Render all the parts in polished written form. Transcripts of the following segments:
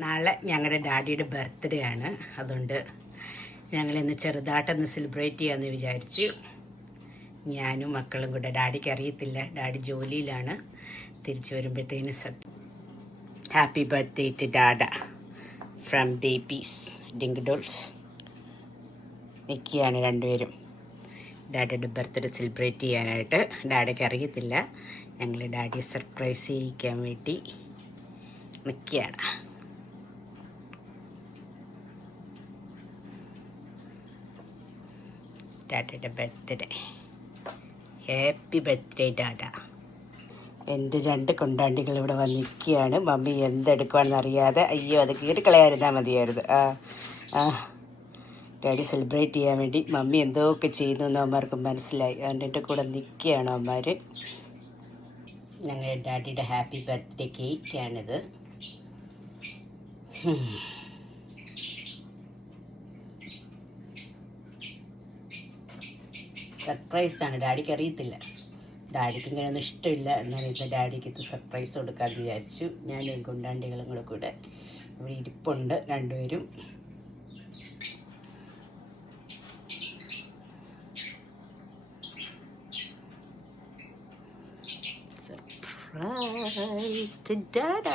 നാളെ ഞങ്ങളുടെ ഡാഡിയുടെ ബർത്ത്ഡേ ആണ്. അതുകൊണ്ട് ഞങ്ങളിന്ന് ചെറുതായിട്ടൊന്ന് സെലിബ്രേറ്റ് ചെയ്യാമെന്ന് വിചാരിച്ചു. ഞാനും മക്കളും കൂടെ. ഡാഡിക്ക് അറിയത്തില്ല, ഡാഡി ജോലിയിലാണ്. തിരിച്ചു വരുമ്പോഴത്തേന് happy birthday to dada from babies ഡിങ്ഡോൾഫ്. നിൽക്കുകയാണ് രണ്ടുപേരും ഡാഡിയുടെ ബർത്ത്ഡേ സെലിബ്രേറ്റ് ചെയ്യാനായിട്ട്. ഡാഡിക്ക് അറിയത്തില്ല, ഞങ്ങൾ ഡാഡിയെ സർപ്രൈസ് ചെയ്യിക്കാൻ വേണ്ടി നിൽക്കുകയാണ്. ഡാഡയുടെ ബർത്ത്ഡേ. Happy birthday dada. എൻ്റെ രണ്ട് കൊണ്ടാണ്ടികൾ ഇവിടെ വന്നിരിക്കുകയാണ്. മമ്മി എന്തെടുക്കുവാണെന്ന് അറിയാതെ. അയ്യോ, അത് കീറിക്കളയായിരുന്നാൽ മതിയായിരുന്നു. ഡാഡി സെലിബ്രേറ്റ് ചെയ്യാൻ വേണ്ടി മമ്മി എന്തൊക്കെ ചെയ്യുന്നു എന്ന് അവന്മാർക്ക് മനസ്സിലായി. അതുകൊണ്ട് എൻ്റെ കൂടെ നിൽക്കുകയാണ് അവന്മാർ. ഞങ്ങളുടെ ഡാഡിയുടെ ഹാപ്പി ബർത്ത്ഡേ കേക്കാണിത്. സർപ്രൈസാണ്, ഡാഡിക്ക് അറിയത്തില്ല. ഡാഡിക്ക് ഇങ്ങനെയൊന്നും ഇഷ്ടമില്ല. എന്നാലും ഇന്ന് ഡാഡിക്ക് ഇത് സർപ്രൈസ് കൊടുക്കാമെന്ന് വിചാരിച്ചു. ഞാനും കൊണ്ടാണ്ടികളും കൂടെ ഇവിടെ ഇരിപ്പുണ്ട് രണ്ടുപേരും. സർപ്രൈസ് ടു ഡാഡ.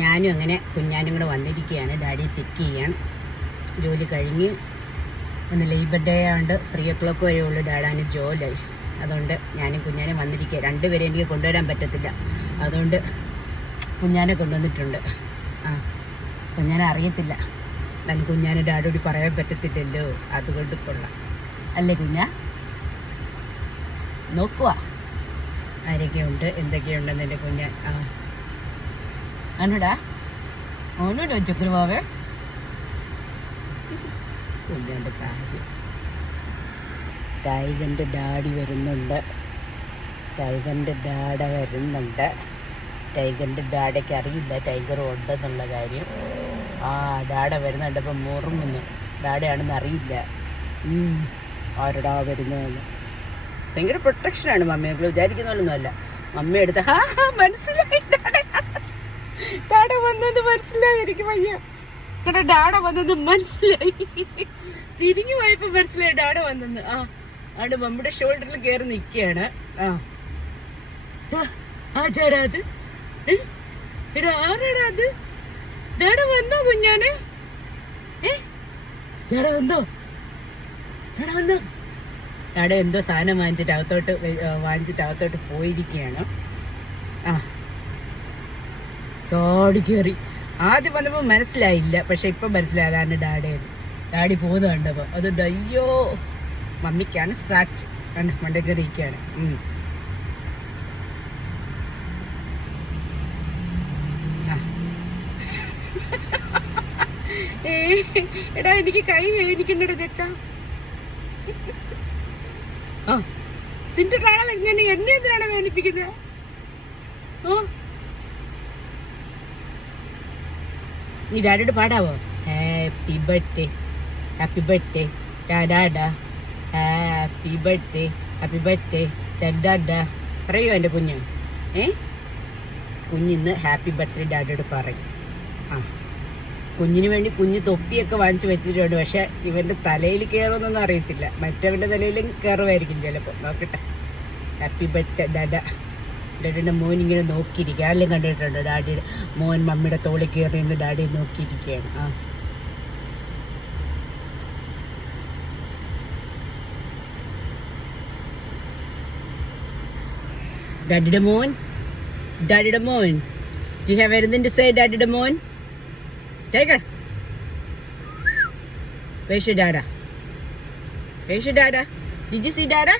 ഞാനും അങ്ങനെ കുഞ്ഞാനും കൂടെ വന്നിരിക്കുകയാണ്. ഡാഡി പിക്ക് ചെയ്യാൻ. ജോലി കഴിഞ്ഞ് ഇന്ന് ലേബർ ഡേ ആയതുകൊണ്ട് 3 o'clock വരെയുള്ളൂ ഡാഡാന് ജോലി. അതുകൊണ്ട് ഞാനും കുഞ്ഞാനും വന്നിരിക്കുക. രണ്ടുപേരെ എനിക്ക് കൊണ്ടുവരാൻ പറ്റത്തില്ല. അതുകൊണ്ട് കുഞ്ഞാനെ കൊണ്ടുവന്നിട്ടുണ്ട്. കുഞ്ഞാനെ അറിയത്തില്ല. എന്നാലും കുഞ്ഞാനെ ഡാഡിയോട് പറയാൻ പറ്റത്തില്ലല്ലോ. അതുകൊണ്ട് കൊള്ളാം അല്ലേ കുഞ്ഞാ? നോക്കുക ആരൊക്കെയുണ്ട് എന്തൊക്കെയുണ്ടെന്ന് എൻ്റെ കുഞ്ഞാൻ. അന്നടാ ഓനോട് ചക്രവാവേ കുഞ്ഞാൻ്റെ കാര്യം. ടൈഗറിൻ്റെ ഡാഡി വരുന്നുണ്ട്. ടൈഗറിൻ്റെ ഡാഡ വരുന്നുണ്ട്. ടൈഗറിൻ്റെ ഡാഡയ്ക്ക് അറിയില്ല ടൈഗർ ഉണ്ടെന്നുള്ള കാര്യം. ഡാഡ വരുന്നുണ്ട്. അപ്പം മുറുങ്ങുന്നു. ഡാഡയാണെന്ന് അറിയില്ല. ആരടാ വരുന്നതെന്ന്. ഭയങ്കര പ്രൊട്ടക്ഷനാണ് മമ്മിയെ. വിചാരിക്കുന്ന പോലൊന്നും അല്ല. മമ്മി എടുത്ത് മനസ്സിലായി ഡാഡ വന്നത് മനസ്സിലായി. എനിക്ക് വയ്യ. കാരണം ഡാഡ വന്നത് മനസ്സിലായി. തിരിഞ്ഞു പോയപ്പോ മനസ്സിലായി ഡാഡ വന്നെന്ന്. അവിടെ മമ്മിയുടെ ഷോൾഡറിൽ കയറി നിൽക്കുകയാണ്. ആചാരാ അത്? ആരാടാ അത്? ഡാഡ വന്നോ കുഞ്ഞാന്? ഡാഡ വന്നോ? ഡാഡ വന്നോ? ഡാഡ എന്തോ സാധനം വാങ്ങിച്ചിട്ട് അകത്തോട്ട് പോയിരിക്കുകയാണ്. ഡാഡി കയറി. ആദ്യം വന്നപ്പോൾ മനസ്സിലായില്ല, പക്ഷെ ഇപ്പം മനസ്സിലായി അതാണ് ഡാഡേന്ന്. ഡാഡി പോകുന്നത് കണ്ടപ്പോൾ അതുകൊണ്ട് അയ്യോ മമ്മിക്കാണ് സ്ക്രാച്ച് കണ്ട് മണ്ടക്കറിയിക്കാണ്. എടാ എനിക്ക് കൈ വേദനിക്കണ്ടടാ ചെക്ക. നിന്റെ ഡാഡ വരുന്ന എന്നെ എന്തിനാണ് വേദനിപ്പിക്കുന്നത്? നീ ഡാഡിയോട് പാടാവോ? Happy birthday, happy birthday dada, happy birthday, happy birthday dada പറയോ എൻ്റെ കുഞ്ഞ്? കുഞ്ഞിന്ന് ഹാപ്പി ബർത്ത്ഡേ ഡാഡിയോട് പറയും. കുഞ്ഞിന് വേണ്ടി കുഞ്ഞ് തൊപ്പിയൊക്കെ വാങ്ങിച്ചു വെച്ചിട്ടുണ്ട്. പക്ഷെ ഇവൻ്റെ തലയിൽ കയറുമെന്നൊന്നും അറിയത്തില്ല. മറ്റവൻ്റെ തലയിലും കയറുമായിരിക്കും ചിലപ്പോൾ. നോക്കട്ടെ. Happy birthday dada. ഡാഡിയുടെ മോൻ ഇങ്ങനെ നോക്കിയിരിക്കുക. ആരെല്ലാം കണ്ടിട്ടുണ്ടോ? ഡാഡിയുടെ മോൻ മമ്മിയുടെ തോളിൽ കയറി നിന്ന് ഡാഡിയെ നോക്കിയിരിക്കുകയാണ്. ഡാഡിയുടെ മോൻ, ഡാഡിയുടെ മോൻ. Do you have anything to say, ഡാഡിയുടെ മോൻ? Tiger, where's your dada? Where's your dada? Did you see dada?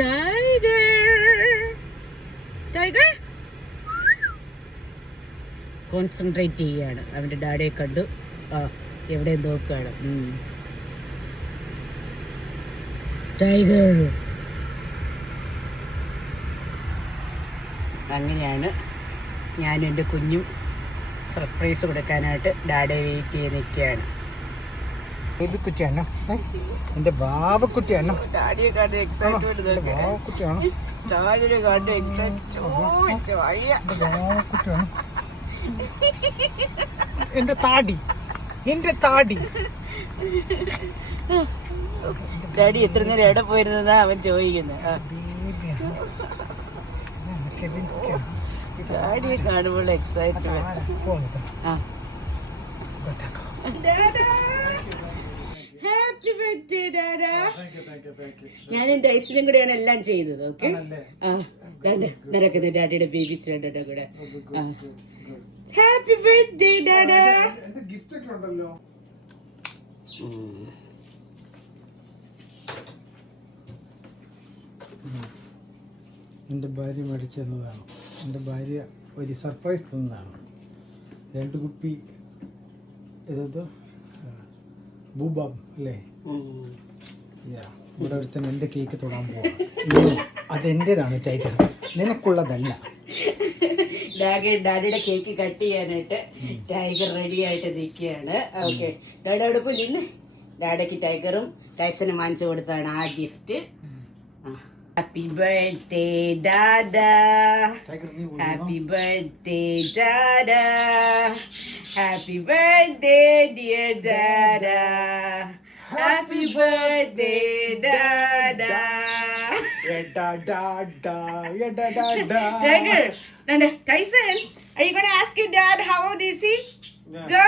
Tiger, Tiger. Concentrate ചെയ്യാണ്. അവൻ്റെ ഡാഡിയെ കണ്ടു. എവിടെ നോക്കുകയാണ്. ടൈഗർ അങ്ങനെയാണ് ഞാനും എൻ്റെ കുഞ്ഞും സർപ്രൈസ് കൊടുക്കാനായിട്ട് ഡാഡയെ വെയിറ്റ് ചെയ്ത് നിൽക്കുകയാണ്. ബേബിക്കുട്ടിയാണോ? എൻ്റെ ബാബക്കുട്ടിയാണോ? ഡാഡിയെ കണ്ട് എക്സൈറ്റ്മെന്റ് ബാബക്കുട്ടിയാണോ? ഡാഡിയെ കണ്ട് ബാബക്കുട്ടിയാണോ? എൻ്റെ താടി, എൻ്റെ താടി. ഡാഡി എത്ര നേരം എവിടെ പോയിരുന്നതാ അവൻ ചോദിക്കുന്നത്. ഡാഡിയെ കാണുമ്പോൾ എക്സൈറ്റ്മെന്റ്. Happy birthday ഡാഡാ. ഞാൻ എൻ്റെ ഐസിലും കൂടെയാണ് എല്ലാം ചെയ്തത്. ഓക്കെ, നടക്കുന്നു ഡാഡിയുടെ ബേബീസ് രണ്ടെണ്ണം കൂടെ. Happy birthday dada. എൻ്റെ ഭാര്യ മേടിച്ചു തന്നതാണ്. എൻ്റെ ഭാര്യ ഒരു സർപ്രൈസ് തന്നതാണ്. 2 കുപ്പി ഇതോ ബൂബാബ് അല്ലേ? ഇവിടെ ഒരുത്തൻ എൻ്റെ കേക്ക് തൊടാൻ പോവാം. അതെൻ്റെതാണ് ടൈഗർ, നിനക്കുള്ളതല്ല. ഡാഡിയുടെ കേക്ക് കട്ട് ചെയ്യാനായിട്ട് ടൈഗർ റെഡി ആയിട്ട് നിൽക്കുകയാണ്. ഓക്കെ, ഡാഡിയോടൊപ്പം നിന്ന് ഡാഡയ്ക്ക് ടൈഗറും ടൈസനും വാങ്ങിച്ചു കൊടുത്താണ് ആ gift. Happy birthday dada, happy birthday dada, happy birthday dear dada, happy birthday dada. Tiger, Tyson, are you going to ask your dad how old is he? Go.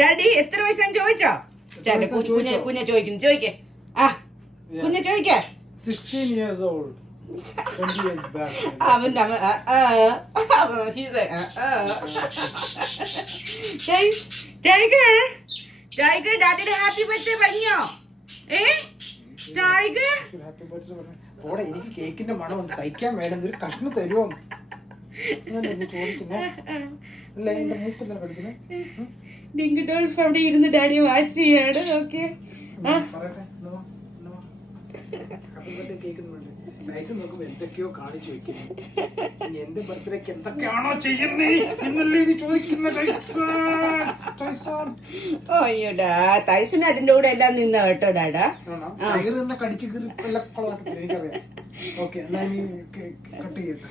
Daddy, എത്ര വയസ്സാന്ന് ചോദിച്ചോ? കുഞ്ഞെ ചോദിക്കുന്നു, ചോദിക്കേ. കുഞ്ഞെ ചോദിക്കേ. 16 years old. 20 years back. He's like, Tiger, daddy happy birthday പറഞ്ഞോ? Tiger? പോടെ, എനിക്ക് കേക്കിന്റെ മണം സഹിക്കാൻ വേണം. ഒരു കഷ്ണം തരുമോ ചോദിക്കുന്നേ? അല്ല, എന്റെ മൂക്കുന്ന കളിക്കുന്നേ. ഡിങ്ക് ഡോൾഫ് അവിടെ ഇരുന്ന് ഡാഡി വാച്ച് ചെയ്യാണ്. ഓക്കെ, എന്തൊക്കെയോ കാണിച്ചു വെക്കുന്നു. എന്റെ ബർത്ത്ഡേക്ക് എന്തൊക്കെയാണോ ചെയ്യുന്നേ എന്നല്ലേ ഇത് ചോദിക്കുന്ന അയ്യോടാ. തൈസൺ അതിന്റെ കൂടെ എല്ലാം നിന്ന കേട്ടോ ഡാഡാ. കടിച്ചു കീറി എനിക്കറിയാം. ഓക്കെ, എന്നാ കട്ട് ചെയ്യട്ടെ.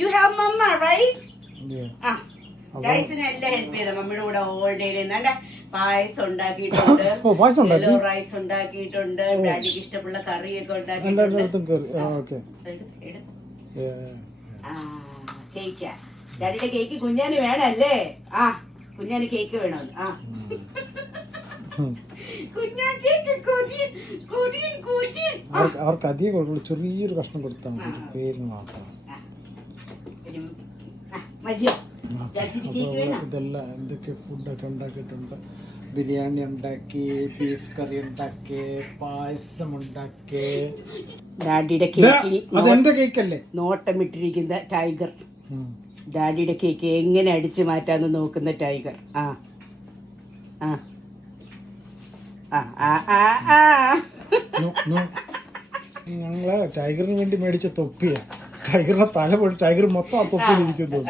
You have mama, right? Tyson എല്ലാം ഹെൽപ്പ് ചെയ്ത മമ്മിയുടെ കൂടെ ഓൾ ഡേ നല്ല പായസം ഉണ്ടാക്കിയിട്ടുണ്ട്, റൈസ് ഉണ്ടാക്കിയിട്ടുണ്ട്, ഡാഡിക്ക് ഇഷ്ടമുള്ള കറിയൊക്കെ ഉണ്ടാക്കിയിട്ടുണ്ട്. കേക്കാ ഡാഡിയുടെ കേക്ക് കുഞ്ഞാന് വേണല്ലേ? കുഞ്ഞാന് കേക്ക് വേണോ? കുഞ്ഞാൻ കേക്ക് അവർക്ക് അധികം ചെറിയൊരു കഷ്ണം കൊടുത്താൽ മതി, പേരിന് മാത്രം. ഇതെല്ലാം എന്തൊക്കെ ഫുഡൊക്കെ ഉണ്ടാക്കിയിട്ടുണ്ട്. ബിരിയാണി ഉണ്ടാക്കി, ബീഫ് കറി ഉണ്ടാക്കി, പായസം ഉണ്ടാക്കി. ഡാഡിയുടെ കേക്കിൽ അതെന്റെ കേക്കല്ലേ? നോട്ടമിട്ടിരിക്കുന്ന ടൈഗർ. ഡാഡിയുടെ കേക്ക് എങ്ങനെ അടിച്ചു മാറ്റാന്ന് നോക്കുന്ന ടൈഗർ. ഞങ്ങള് ടൈഗറിന് വേണ്ടി മേടിച്ച തൊപ്പിയാ. ടൈഗറിനെ തല പോയി ടൈഗർ മൊത്തം ആ തൊപ്പിയിലിരിക്കുന്നു.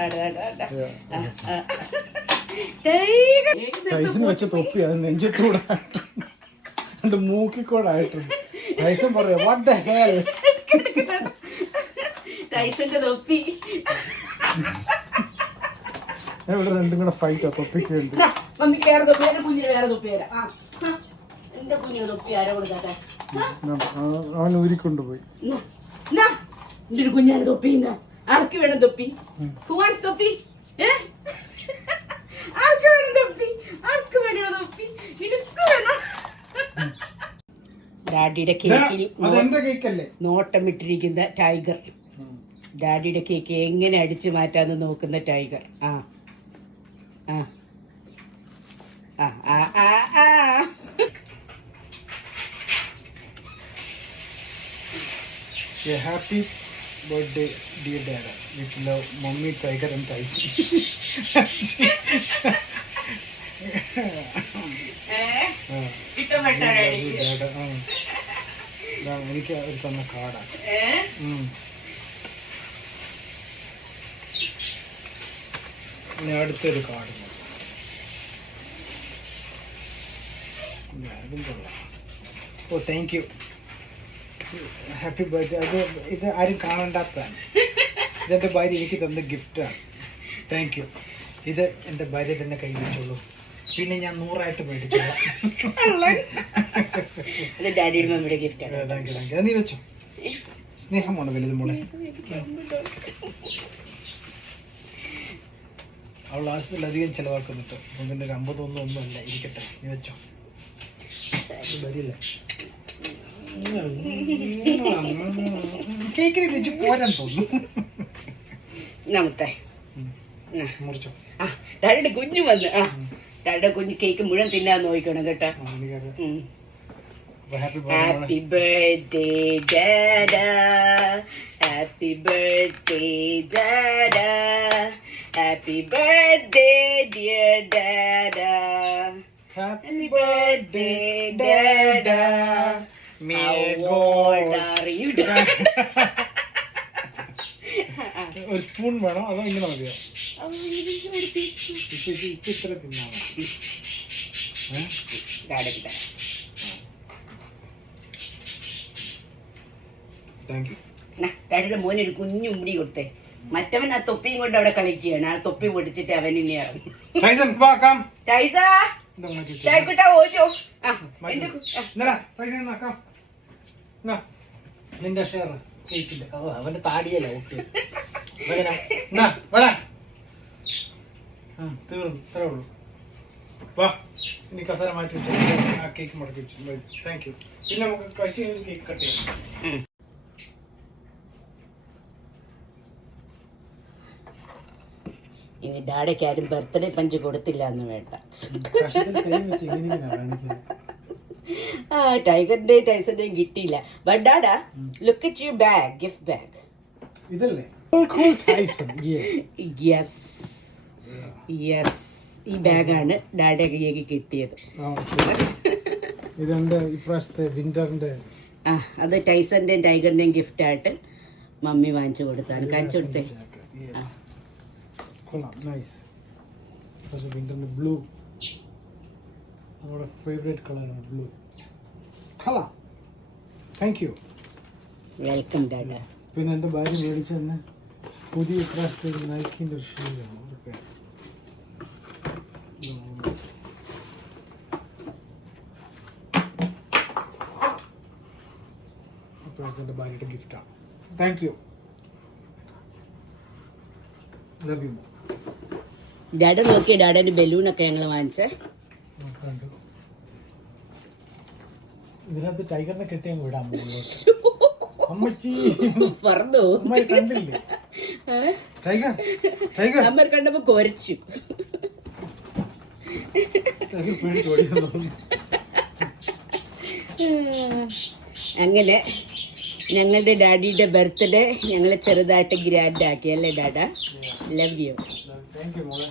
ടൈസൺ വെച്ച തൊപ്പി അത് നെഞ്ചത്തൂടായിട്ടുണ്ട്, മൂക്കിക്കോടായിട്ടുണ്ട്. ടൈസൺ പറയാ, വാട്ട് ദ ഹെൽ? ടൈസന്റെ തൊപ്പി. ഇവിടെ രണ്ടും കൂടെ ഫൈറ്റാ തൊപ്പിക്ക് വേണ്ടി. അവൻ ഊരിക്കൊണ്ടുപോയി. കുഞ്ഞാണ് തൊപ്പി. ആർക്ക് വേണം തൊപ്പി? തൊപ്പി ആർക്ക് വേണം? തൊപ്പി ആർക്ക് വേണോ? തൊപ്പി എനിക്ക് വേണം. ഡാഡിയുടെ കേക്കിൽ നോട്ടമിട്ടിരിക്കുന്ന ടൈഗർ. ഡാഡിയുടെ കേക്ക് എങ്ങനെ അടിച്ചു മാറ്റാന്ന് നോക്കുന്ന tiger. Happy birthday dear dada, with love, mummy, tiger and Tyson. എനിക്ക് ഒരു തന്ന കാർഡാണ്. ഇനി അടുത്തൊരു കാർഡ് അതും കൊള്ളാം. ഓ താങ്ക് യു, ഹാപ്പി ബർത്ത്ഡേ. ഇത് ആരും കാണണ്ടാത്തതാണ്. ഇതെൻ്റെ ഭാര്യ എനിക്ക് തന്ന ഗിഫ്റ്റാണ്. Thank U. ഇത് എൻ്റെ ഭാര്യ തന്നെ കൈ വെച്ചോളൂ. പിന്നെ ഞാൻ 100 മേടിച്ചോളാം. ഡാഡിയുടെ മമ്മിയുടെ ഗിഫ്റ്റ്. Thank you. അത് നീ വെച്ചോ. സ്നേഹമാണ് വലുത് മോളെ. അവൾ ആവശ്യത്തിലധികം ചിലവാക്കുന്നുണ്ട്. പിന്നെ ഒരു 50 ഒന്നും അല്ല. ഇരിക്കട്ടെ, നീ വെച്ചോ. വരില്ലേ കേക്കിനെ വെച്ച് പോരാൻ തോന്നുന്നു. നമത്തെ മുറിച്ചോ. ആ ഡാഡിയുടെ കുഞ്ഞു വന്ന്. ആ ഡാഡിയുടെ കുഞ്ഞ് കേക്ക് മുഴുവൻ തിന്നാൻ നോക്കണം കേട്ടോ. Happy birthday dada, happy birthday dada, happy birthday dear dada, happy birthday dada. How old are you? ഒരു സ്പൂൺ വേണോ അതോ ഇങ്ങനെ മതിയോ? ഇത്ര തിന്നാണോ? Thank you. ഡാഡിയുടെ മോനെ ഒരു കുഞ്ഞു ഉമ്മടി കൊടുത്തേ. മറ്റവൻ ആ തൊപ്പിയും കൊണ്ട് അവിടെ കളിക്കുകയാണ്. ആ തൊപ്പി പൊടിച്ചിട്ട് അവൻ ഇനി ഇറങ്ങും. നിന്റെ ഷെയർ കേക്കില്ല. അവന്റെ താടിയല്ല ഒട്ടി. തീർന്നു, ഇത്രേ ഉള്ളൂ. വാ ഇനി കസേര മാറ്റി വെച്ചു. ആ കേക്ക് മടക്കി വെച്ചു. Thank you. പിന്നെ നമുക്ക് കഴിച്ച് കേക്ക് കട്ട് ചെയ്യാം. ഇനി ഡാഡയ്ക്ക് ആരും ബർത്ത്ഡേ പഞ്ച് കൊടുത്തില്ല എന്ന് വേണ്ട. ആ ടൈഗറിന്റെയും ടൈസന്റെയും കിട്ടിയില്ല. But dada look at your bag, gift bag. ഇതല്ലേ? യെസ് യെസ്, ഈ ബാഗാണ് ഡാഡയ്ക്ക് കിട്ടിയത്. ഇതെന്റെ ഇപ്രാവശ്യത്തെ വിന്ററിന്റെ. ആ അത് ടൈസന്റെയും ടൈഗറിന്റെയും ഗിഫ്റ്റ് ആയിട്ട് മമ്മി വാങ്ങിച്ചു കൊടുത്താണ്. കാണിച്ചു കൊടുത്തേ. കൊള്ളാം, നൈസ്. വിന്ററിന്റെ ബ്ലൂ, നമ്മുടെ ഫേവറേറ്റ് കളറാണ് ബ്ലൂ. കൊള്ളാം, താങ്ക് യു. Welcome dada. പിന്നെ എൻ്റെ ഭാര്യ മേടിച്ച് തന്നെ പുതിയ ഇപ്രാവശ്യത്തെ നൈക്കിൻ്റെ ഒരു ഷൂവാണ്. അതൊക്കെ ഇപ്രാവശ്യത്തെ എൻ്റെ ഭാര്യയുടെ ഗിഫ്റ്റാണ്. Thank you, love you. Dada നോക്കിയ ഡാഡന്റെ ബലൂണൊക്കെ ഞങ്ങൾ വാങ്ങിച്ചേ. ഇതിനകത്ത് ടൈഗറിനെ കെട്ടി അങ്ങ് വിടാൻ അമ്മച്ചി പറഞ്ഞു. കണ്ടില്ലേ ടൈഗർ? ടൈഗർ നമ്മൾ കണ്ടപ്പോ കൊരച്ചു. അങ്ങനെ ഞങ്ങളുടെ ഡാഡിയുടെ ബർത്ത്ഡേ ഞങ്ങളെ ചെറുതായിട്ട് ഗ്രാൻഡ് ആക്കി അല്ലേ dada? Love you. Thank you മോളെ.